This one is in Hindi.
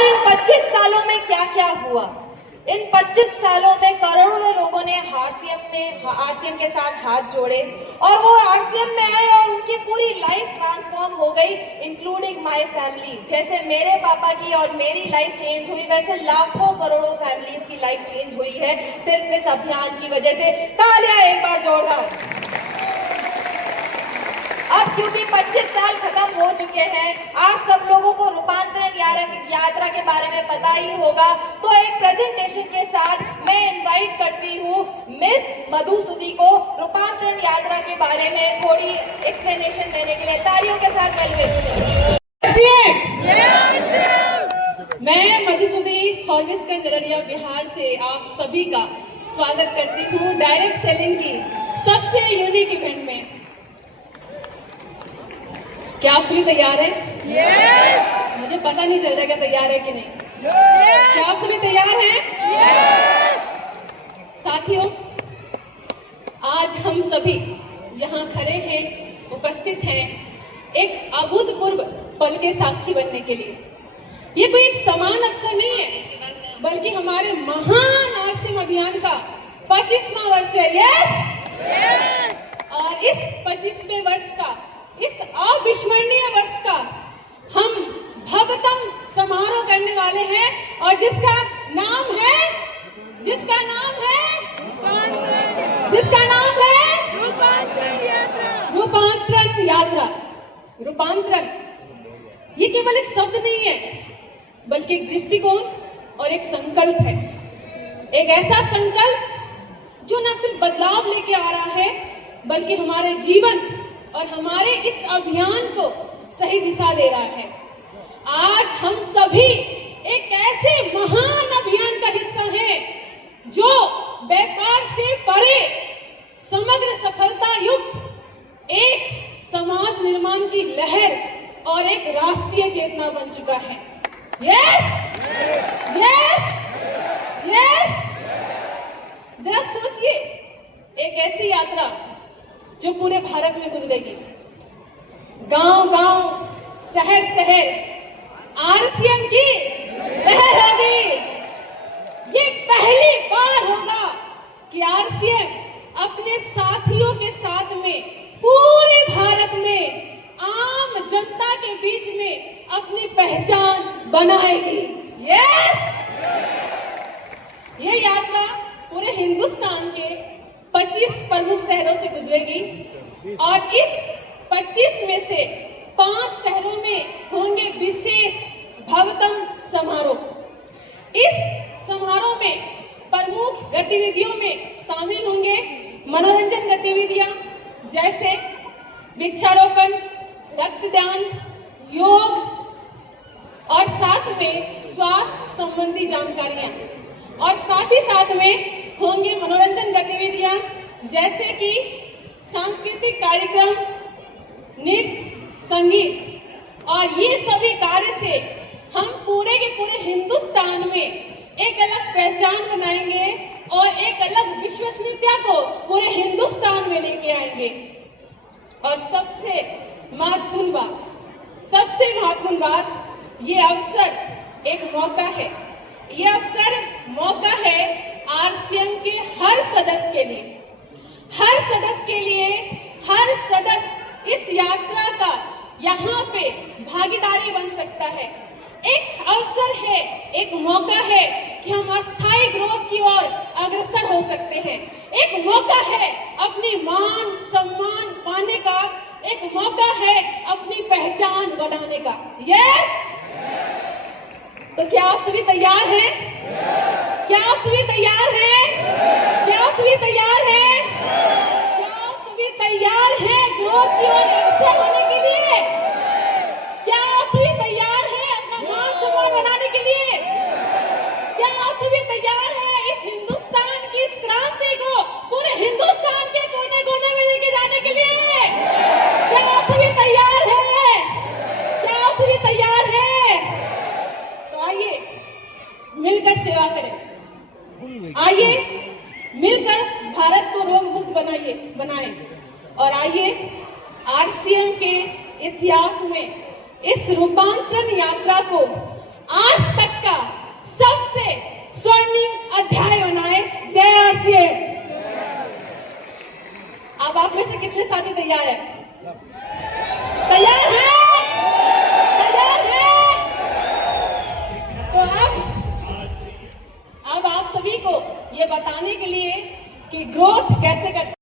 और इन 25 सालों में क्या क्या हुआ? इन 25 सालों में करोड़ों लोगों ने आरसीएम के साथ हाथ जोड़े और वो आरसीएम में आए और उनकी पूरी लाइफ ट्रांसफॉर्म हो गई, इंक्लूडिंग माय फैमिली। जैसे मेरे पापा की और मेरी लाइफ चेंज हुई, वैसे लाखों करोड़ों फैमिलीज की लाइफ चेंज हुई है सिर्फ इस अभियान की वजह से। तालियां एक बार जोरदार। अब क्योंकि 25 साल खत्म हो चुके हैं, आप सब लोगों को रूपांतरण यात्रा के बारे में पता ही होगा, तो एक प्रेजेंटेशन के साथ मैं इनवाइट करती हूँ मिस मधुसूदी को रूपांतरण यात्रा के बारे में थोड़ी एक्सप्लेनेशन देने के लिए। तालियों के साथ वेलकम। मैं मधुसूदी फॉर्विसगंज अररिया बिहार से आप सभी का स्वागत करती हूँ डायरेक्ट सेलिंग की सबसे यूनिक इवेंट में। क्या आप सभी तैयार हैं? Yes! मुझे पता नहीं चल रहा क्या तैयार है कि नहीं। Yes! क्या आप सभी तैयार हैं? Yes! साथियों, आज हम सभी यहाँ खड़े हैं, उपस्थित हैं एक अभूतपूर्व पल के साक्षी बनने के लिए। ये कोई एक समान अवसर नहीं है, बल्कि हमारे महान आरसीएम अभियान का 25वां वर्ष है। यस! और इस 25वें वर्ष का, इस अविस्मरणीय वर्ष का हम भव्यतम समारोह करने वाले हैं और जिसका नाम है रूपांतरण यात्रा। रूपांतरण ये केवल एक शब्द नहीं है, बल्कि एक दृष्टिकोण और एक संकल्प है। एक ऐसा संकल्प जो न सिर्फ बदलाव लेके आ रहा है, बल्कि हमारे जीवन और हमारे इस अभियान को सही दिशा दे रहा है। आज हम सभी एक ऐसे महान अभियान का हिस्सा हैं जो व्यापार से परे समग्र सफलता युक्त एक समाज निर्माण की लहर और एक राष्ट्रीय चेतना बन चुका है। यस! यस! यस! जरा सोचिए, एक ऐसी यात्रा जो पूरे भारत में गुजरेगी। गांव-गांव, शहर-शहर आरसीएम की लहर होगी। ये पहली बार होगा कि आरसीएम अपने साथियों के साथ में पूरे भारत में आम जनता के बीच में अपनी पहचान बनाएगी। यस! ये यात्रा पूरे हिंदुस्तान के 25 प्रमुख शहरों से गुजरेगी और इस 25 में से 5 शहरों में होंगे विशेष भव्यतम समारोह। इस समारोह में प्रमुख गतिविधियों में शामिल होंगे मनोरंजन गतिविधियां जैसे वृक्षारोपण, रक्तदान, योग और साथ में स्वास्थ्य संबंधी जानकारियां, और साथ ही साथ में होंगे मनोरंजन गतिविधियां जैसे कि सांस्कृतिक कार्यक्रम, नृत्य, संगीत। और ये सभी कार्य से हम पूरे के पूरे हिंदुस्तान में एक अलग पहचान बनाएंगे और एक अलग विश्वसनीयता को पूरे हिंदुस्तान में लेके आएंगे। और सबसे महत्वपूर्ण बात, ये अवसर एक मौका है। ये अवसर मौका है आरसीएम के हर सदस्य के लिए। हर सदस्य इस यात्रा का यहाँ पे भागीदारी बन सकता है। एक अवसर है, एक मौका है कि हम अस्थायी ग्रोथ की ओर अग्रसर हो सकते हैं। एक मौका है अपनी मान सम्मान पाने का, एक मौका है अपनी पहचान बनाने का। यस! तो क्या आप सभी तैयार हैं? क्या आप सभी तैयार हैं? क्या आप सभी तैयार हैं? क्या आप सभी तैयार हैं ग्रोथ की ओर अग्रसर होने के लिए? क्या आप सभी तैयार हैं अपना मान सम्मान बनाने के लिए? क्या आप सभी तैयार हैं इस हिंदुस्तान की इस क्रांति को पूरे हिंदुस्तान के कोने कोने में लेके जाने के लिए? क्या आप सभी तैयार हैं? क्या आप सभी तैयार हैं? तो आइए मिलकर सेवा करें। आइए मिलकर भारत को रोग मुक्त बनाएं और आइए आरसीएम के इतिहास में इस रूपांतरण यात्रा को आज तक से स्वर्णिम अध्याय बनाए। जय आरसीएम। अब आप में से कितने साथी तैयार है? तैयार है? तैयार है? तो अब आप सभी को ये बताने के लिए कि ग्रोथ कैसे करते